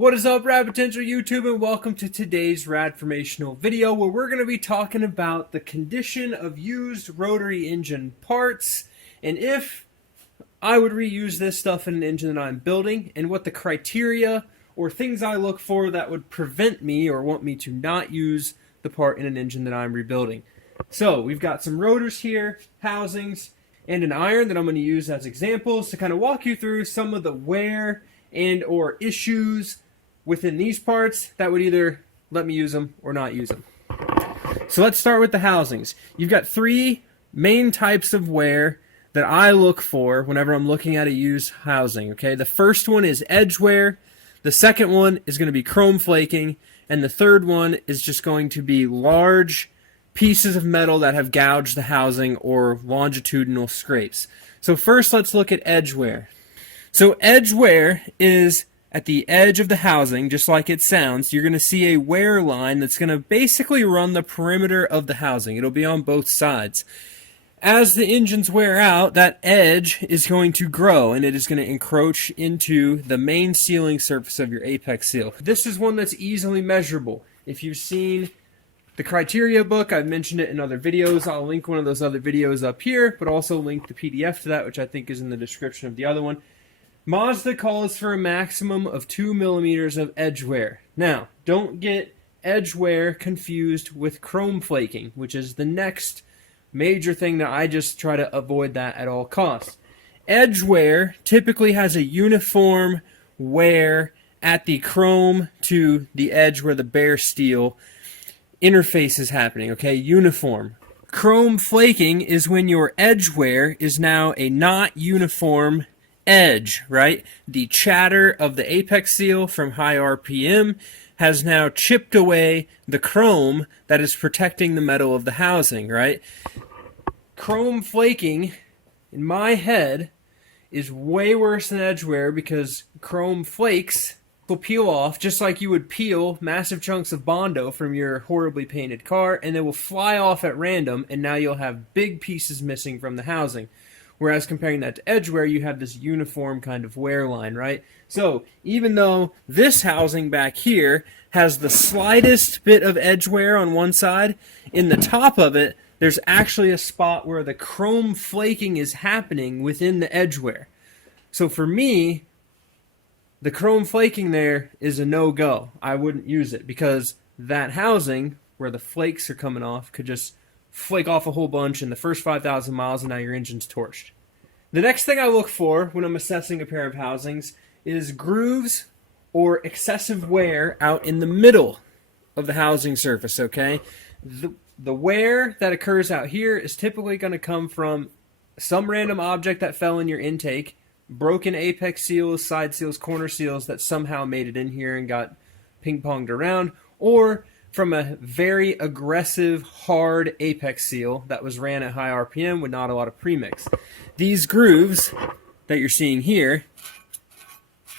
What is up, Rad Potential YouTube, and welcome to today's Radformational video where we're going to be talking about the condition of used rotary engine parts and if I would reuse this stuff in an engine that I'm building and what the criteria or things I look for that would prevent me or want me to not use the part in an engine that I'm rebuilding. So we've got some rotors here, housings, and an iron that I'm going to use as examples to kind of walk you through some of the wear and or issues within these parts that would either let me use them or not use them. So let's start with the housings. You've got three main types of wear that I look for whenever I'm looking at a used housing. Okay, the first one is edge wear, the second one is going to be chrome flaking, and the third one is just going to be large pieces of metal that have gouged the housing or longitudinal scrapes. So first let's look at edge wear. So edge wear is at the edge of the housing, just like it sounds. You're going to see a wear line that's going to basically run the perimeter of the housing. It'll be on both sides. As the engines wear out, that edge is going to grow and it is going to encroach into the main sealing surface of your apex seal. This is one that's easily measurable. If you've seen the criteria book, I've mentioned it in other videos. I'll link one of those other videos up here, but also link the PDF to that, which I think is in the description of the other one. Mazda calls for a maximum of 2 millimeters of edge wear. Now, don't get edge wear confused with chrome flaking, which is the next major thing that I just try to avoid that at all costs. Edge wear typically has a uniform wear at the chrome to the edge where the bare steel interface is happening, okay? Uniform. Chrome flaking is when your edge wear is now a not uniform edge, right? The chatter of the apex seal from high RPM has now chipped away the chrome that is protecting the metal of the housing, right? Chrome flaking, in my head, is way worse than edge wear because chrome flakes will peel off just like you would peel massive chunks of Bondo from your horribly painted car, and they will fly off at random, and now you'll have big pieces missing from the housing. Whereas comparing that to edge wear, you have this uniform kind of wear line, right? So even though this housing back here has the slightest bit of edge wear on one side, in the top of it, there's actually a spot where the chrome flaking is happening within the edge wear. So for me, the chrome flaking there is a no-go. I wouldn't use it because that housing where the flakes are coming off could just flake off a whole bunch in the first 5,000 miles and now your engine's torched. The next thing I look for when I'm assessing a pair of housings is grooves or excessive wear out in the middle of the housing surface, okay? The wear that occurs out here is typically going to come from some random object that fell in your intake, broken apex seals, side seals, corner seals that somehow made it in here and got ping-ponged around, or from a very aggressive, hard apex seal that was ran at high RPM with not a lot of premix. These grooves that you're seeing here,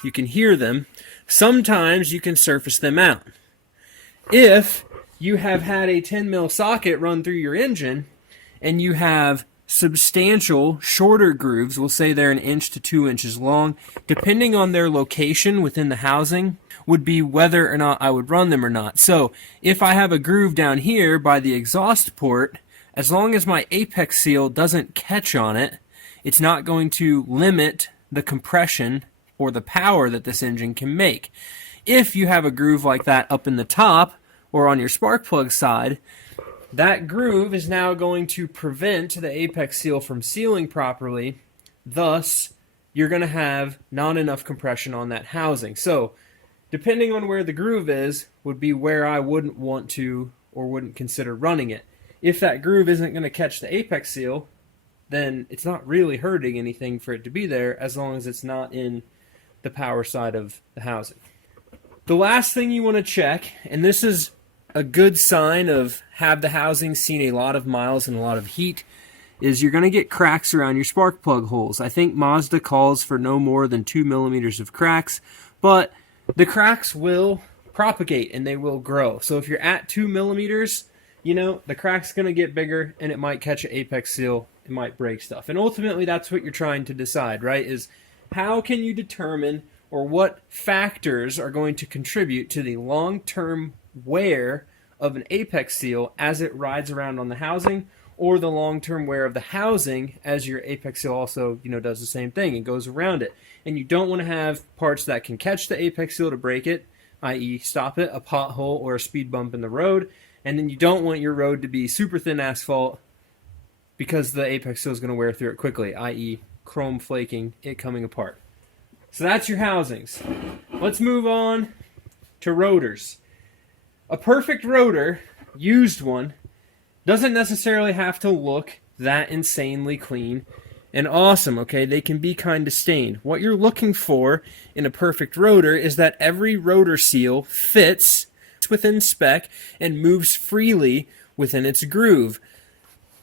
you can hear them. Sometimes you can surface them out. If you have had a 10 mil socket run through your engine and you have substantial shorter grooves, we'll say they're 1 inch to 2 inches long, depending on their location within the housing, would be whether or not I would run them or not. So if I have a groove down here by the exhaust port, as long as my apex seal doesn't catch on it, it's not going to limit the compression or the power that this engine can make. If you have a groove like that up in the top or on your spark plug side, that groove is now going to prevent the apex seal from sealing properly. Thus, you're going to have not enough compression on that housing. So, depending on where the groove is, would be where I wouldn't want to or wouldn't consider running it. If that groove isn't going to catch the apex seal, then it's not really hurting anything for it to be there as long as it's not in the power side of the housing. The last thing you want to check, and this is a good sign of have the housing seen a lot of miles and a lot of heat, is you're going to get cracks around your spark plug holes. I think Mazda calls for no more than 2 millimeters of cracks, but the cracks will propagate and they will grow. So if you're at 2 millimeters, you know, the crack's going to get bigger and it might catch an apex seal, it might break stuff. And ultimately that's what you're trying to decide, right? Is how can you determine or what factors are going to contribute to the long-term wear of an apex seal as it rides around on the housing, or the long-term wear of the housing as your apex seal also, does the same thing and goes around it. And you don't want to have parts that can catch the apex seal to break it, i.e. stop it, a pothole or a speed bump in the road. And then you don't want your road to be super thin asphalt because the apex seal is going to wear through it quickly, i.e. chrome flaking, it coming apart. So that's your housings. Let's move on to rotors. A perfect rotor, used one, doesn't necessarily have to look that insanely clean and awesome, okay? They can be kind of stained. What you're looking for in a perfect rotor is that every rotor seal fits within spec and moves freely within its groove.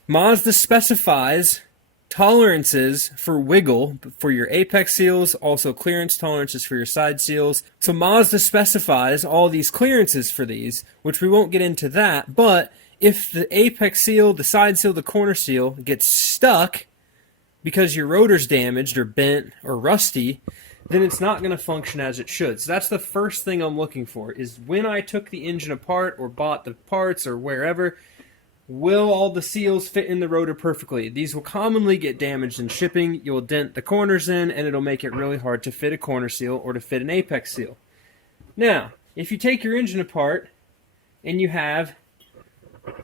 Mazda specifies tolerances for wiggle for your apex seals, also clearance tolerances for your side seals. So Mazda specifies all these clearances for these, which we won't get into that, but if the apex seal, the side seal, the corner seal gets stuck because your rotor's damaged or bent or rusty, then it's not going to function as it should. So that's the first thing I'm looking for, is when I took the engine apart or bought the parts or wherever, will all the seals fit in the rotor perfectly? These will commonly get damaged in shipping. You'll dent the corners in, and it'll make it really hard to fit a corner seal or to fit an apex seal. Now, if you take your engine apart and you have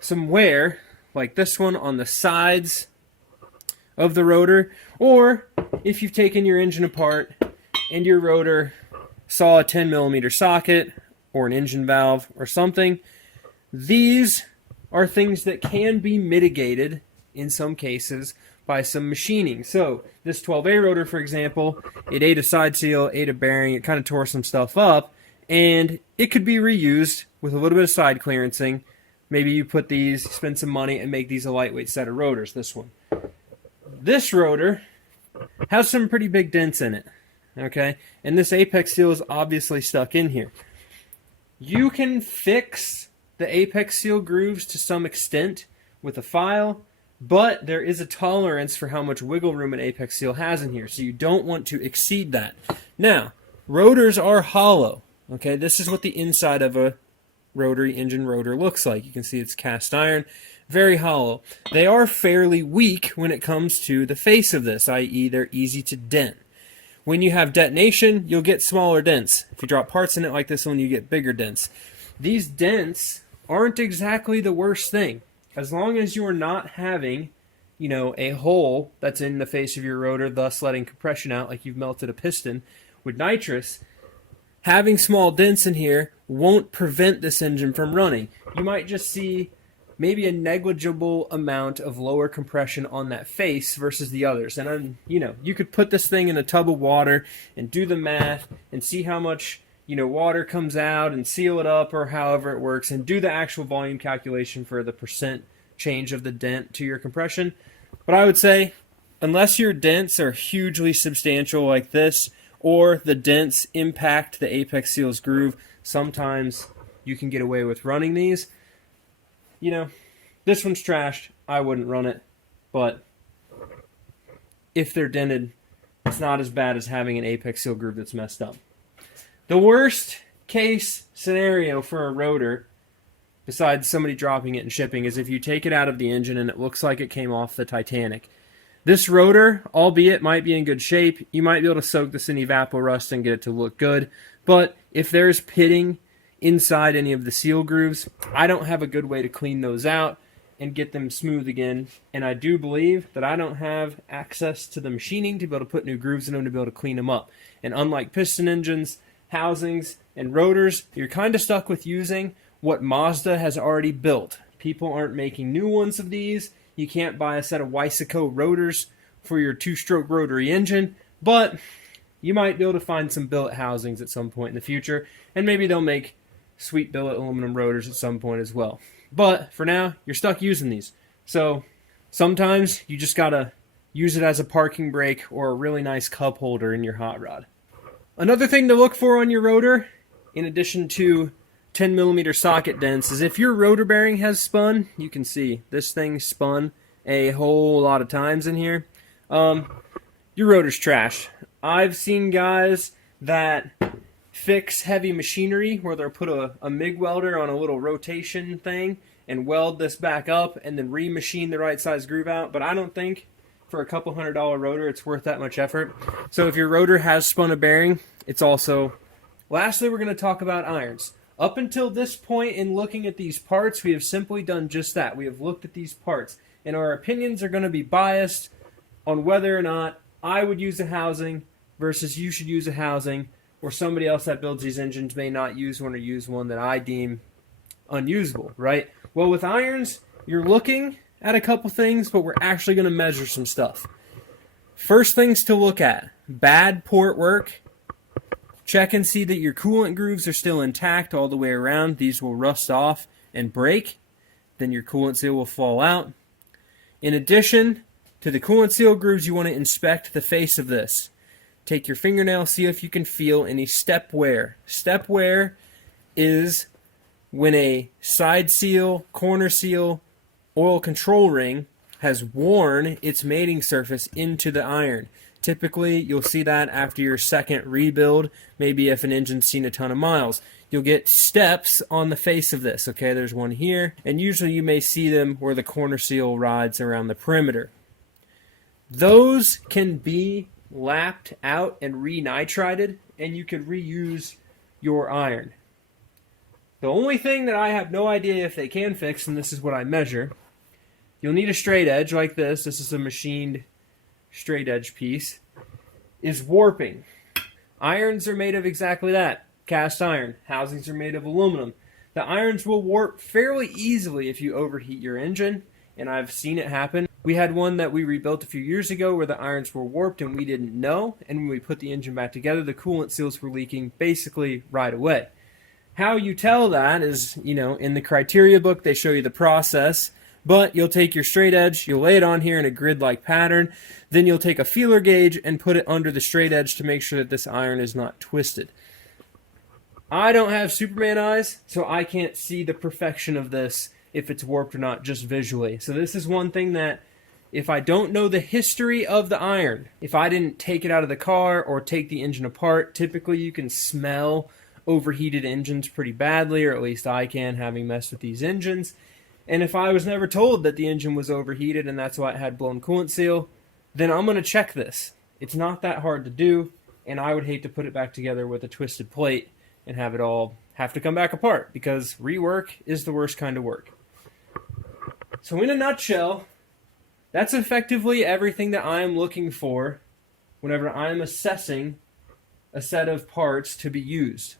some wear, like this one on the sides of the rotor, or if you've taken your engine apart and your rotor saw a 10mm socket or an engine valve or something, these are things that can be mitigated in some cases by some machining. So this 12A rotor, for example, it ate a side seal, ate a bearing, it kind of tore some stuff up, and it could be reused with a little bit of side clearancing. Maybe you put these, spend some money, and make these a lightweight set of rotors, this one. This rotor has some pretty big dents in it, okay? And this apex seal is obviously stuck in here. You can fix the apex seal grooves to some extent with a file, but there is a tolerance for how much wiggle room an apex seal has in here, so you don't want to exceed that. Now, rotors are hollow, okay? This is what the inside of a rotary engine rotor looks like. You can see it's cast iron, very hollow. They are fairly weak when it comes to the face of this, i.e. they're easy to dent. When you have detonation, you'll get smaller dents. If you drop parts in it like this one, you get bigger dents. These dents aren't exactly the worst thing. As long as you are not having, a hole that's in the face of your rotor, thus letting compression out like you've melted a piston with nitrous, having small dents in here won't prevent this engine from running. You might just see maybe a negligible amount of lower compression on that face versus the others. And, you could put this thing in a tub of water and do the math and see how much water comes out and seal it up or however it works and do the actual volume calculation for the percent change of the dent to your compression. But I would say, unless your dents are hugely substantial like this, or the dents impact the apex seal's groove, sometimes you can get away with running these. This one's trashed. I wouldn't run it. But if they're dented, it's not as bad as having an apex seal groove that's messed up. The worst case scenario for a rotor, besides somebody dropping it and shipping, is if you take it out of the engine and it looks like it came off the Titanic. This rotor, albeit might be in good shape, you might be able to soak this in evaporust and get it to look good. But if there's pitting inside any of the seal grooves, I don't have a good way to clean those out and get them smooth again. And I do believe that I don't have access to the machining to be able to put new grooves in them to be able to clean them up. And unlike piston engines, housings, and rotors, you're kind of stuck with using what Mazda has already built. People aren't making new ones of these. You can't buy a set of Weisico rotors for your two-stroke rotary engine, but you might be able to find some billet housings at some point in the future, and maybe they'll make sweet billet aluminum rotors at some point as well. But for now, you're stuck using these. So sometimes you just gotta use it as a parking brake or a really nice cup holder in your hot rod. Another thing to look for on your rotor, in addition to 10mm socket dents, is if your rotor bearing has spun. You can see this thing spun a whole lot of times in here. Your rotor's trash. I've seen guys that fix heavy machinery where they'll put a MIG welder on a little rotation thing and weld this back up and then remachine the right size groove out. But I don't think for a couple $100 rotor it's worth that much effort. So if your rotor has spun a bearing, it's also... Lastly, we're going to talk about irons. Up until this point in looking at these parts, we have simply done just that. We have looked at these parts, and our opinions are going to be biased on whether or not I would use a housing versus you should use a housing, or somebody else that builds these engines may not use one or use one that I deem unusable, right? Well, with irons, you're looking at a couple things, but we're actually going to measure some stuff. First things to look at: bad port work. Check and see that your coolant grooves are still intact all the way around. These will rust off and break. Then your coolant seal will fall out. In addition to the coolant seal grooves, you want to inspect the face of this. Take your fingernail, see if you can feel any step wear. Step wear is when a side seal, corner seal, oil control ring has worn its mating surface into the iron. Typically, you'll see that after your second rebuild, maybe if an engine's seen a ton of miles. You'll get steps on the face of this. Okay, there's one here, and usually you may see them where the corner seal rides around the perimeter. Those can be lapped out and renitrided, and you can reuse your iron. The only thing that I have no idea if they can fix, and this is what I measure, you'll need a straight edge like this. This is a machined straight edge piece, is warping. Irons are made of exactly that, cast iron. Housings are made of aluminum. The irons will warp fairly easily if you overheat your engine, and I've seen it happen. We had one that we rebuilt a few years ago where the irons were warped and we didn't know, and when we put the engine back together, the coolant seals were leaking basically right away. How you tell that is, in the criteria book they show you the process. But you'll take your straight edge, you'll lay it on here in a grid-like pattern, then you'll take a feeler gauge and put it under the straight edge to make sure that this iron is not twisted. I don't have Superman eyes, so I can't see the perfection of this, if it's warped or not, just visually. So this is one thing that, if I don't know the history of the iron, if I didn't take it out of the car or take the engine apart, typically you can smell overheated engines pretty badly, or at least I can, having messed with these engines. And if I was never told that the engine was overheated and that's why it had blown coolant seal, then I'm going to check this. It's not that hard to do, and I would hate to put it back together with a twisted plate and have it all have to come back apart, because rework is the worst kind of work. So in a nutshell, that's effectively everything that I am looking for whenever I'm assessing a set of parts to be used.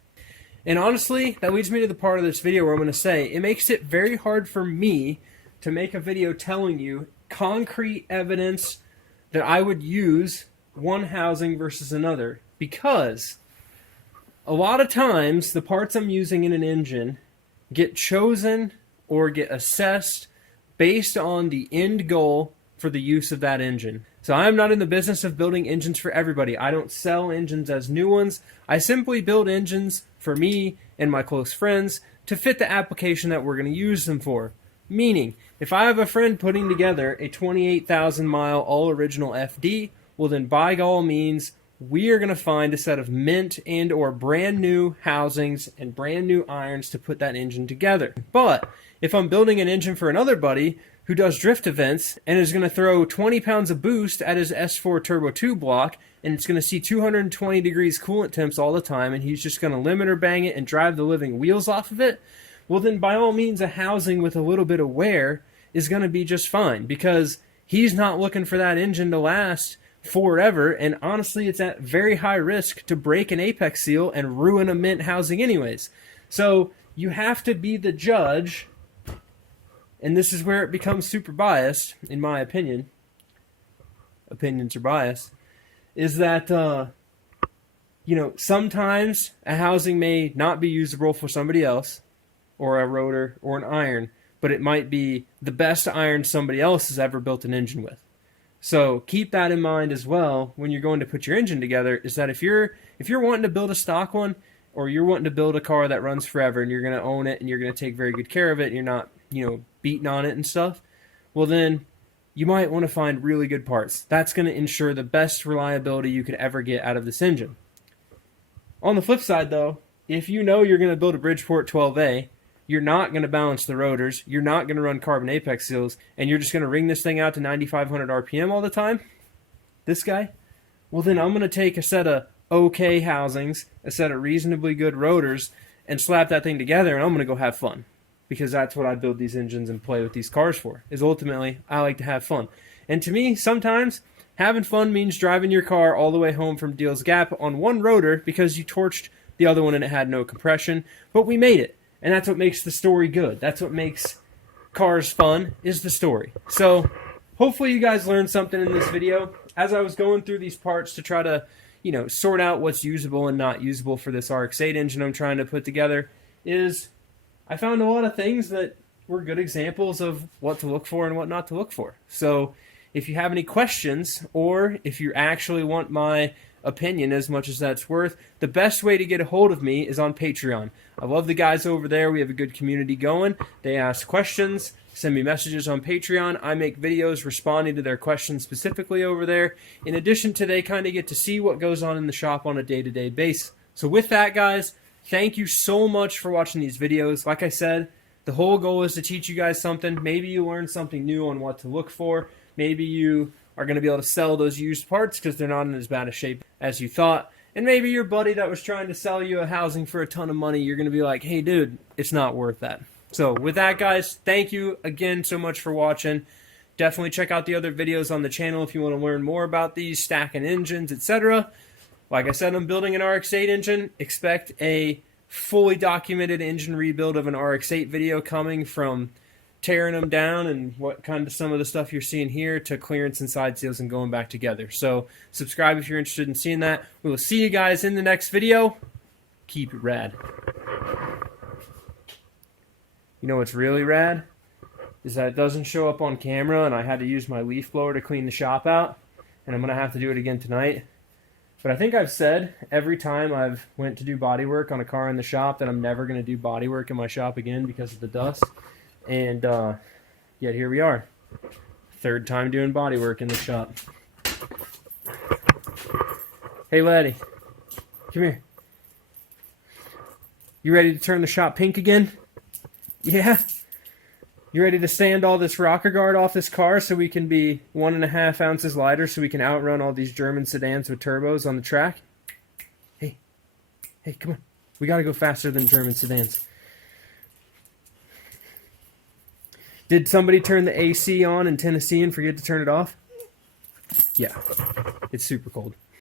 And honestly, that leads me to the part of this video where I'm going to say it makes it very hard for me to make a video telling you concrete evidence that I would use one housing versus another, because a lot of times the parts I'm using in an engine get chosen or get assessed based on the end goal for the use of that engine. So I'm not in the business of building engines for everybody. I don't sell engines as new ones. I simply build engines for me and my close friends to fit the application that we're going to use them for. Meaning, if I have a friend putting together a 28,000 mile all original FD, well then by all means, we are going to find a set of mint and or brand new housings and brand new irons to put that engine together. But if I'm building an engine for another buddy who does drift events and is going to throw 20 pounds of boost at his S4 Turbo 2 block, and it's going to see 220 degrees coolant temps all the time, and he's just going to limiter bang it and drive the living wheels off of it, well then by all means a housing with a little bit of wear is going to be just fine, because he's not looking for that engine to last forever, and honestly it's at very high risk to break an apex seal and ruin a mint housing anyways. So you have to be the judge, and this is where it becomes super biased, in my opinion. Opinions are biased. Is that, sometimes a housing may not be usable for somebody else, or a rotor, or an iron, but it might be the best iron somebody else has ever built an engine with. So keep that in mind as well when you're going to put your engine together, is that if you're wanting to build a stock one, or you're wanting to build a car that runs forever and you're going to own it and you're going to take very good care of it and you're not, beating on it and stuff, well then you might want to find really good parts. That's going to ensure the best reliability you could ever get out of this engine. On the flip side, though, if you know you're going to build a Bridgeport 12A, you're not going to balance the rotors, you're not going to run carbon apex seals, and you're just going to wring this thing out to 9,500 RPM all the time, this guy, well then I'm going to take a set of okay housings, a set of reasonably good rotors, and slap that thing together, and I'm going to go have fun. Because that's what I build these engines and play with these cars for, is ultimately I like to have fun. And to me, sometimes having fun means driving your car all the way home from Deals Gap on one rotor because you torched the other one and it had no compression, but we made it. And that's what makes the story good. That's what makes cars fun, is the story. So hopefully you guys learned something in this video. As I was going through these parts to try to, sort out what's usable and not usable for this RX8 engine I'm trying to put together, is I found a lot of things that were good examples of what to look for and what not to look for. So if you have any questions, or if you actually want my opinion as much as that's worth, the best way to get a hold of me is on Patreon. I love the guys over there. We have a good community going. They ask questions, send me messages on Patreon. I make videos responding to their questions specifically over there. In addition to, they kind of get to see what goes on in the shop on a day-to-day basis. So with that, guys, thank you so much for watching these videos. Like I said, the whole goal is to teach you guys something. Maybe you learn something new on what to look for. Maybe you are going to be able to sell those used parts because they're not in as bad a shape as you thought. And maybe your buddy that was trying to sell you a housing for a ton of money, you're going to be like, hey, dude, it's not worth that. So with that, guys, thank you again so much for watching. Definitely check out the other videos on the channel if you want to learn more about these, stacking engines, etc. Like I said, I'm building an RX-8 engine. Expect a fully documented engine rebuild of an RX-8 video coming, from tearing them down and what kind of some of the stuff you're seeing here to clearance and side seals and going back together. So subscribe if you're interested in seeing that. We will see you guys in the next video. Keep it rad. You know what's really rad? Is that it doesn't show up on camera, and I had to use my leaf blower to clean the shop out, and I'm going to have to do it again tonight. But I think I've said every time I've went to do body work on a car in the shop that I'm never going to do body work in my shop again because of the dust. And yet here we are. Third time doing body work in the shop. Hey, laddie. Come here. You ready to turn the shop pink again? Yeah? You ready to sand all this rocker guard off this car so we can be 1.5 ounces lighter so we can outrun all these German sedans with turbos on the track? Hey, come on. We got to go faster than German sedans. Did somebody turn the AC on in Tennessee and forget to turn it off? Yeah, it's super cold.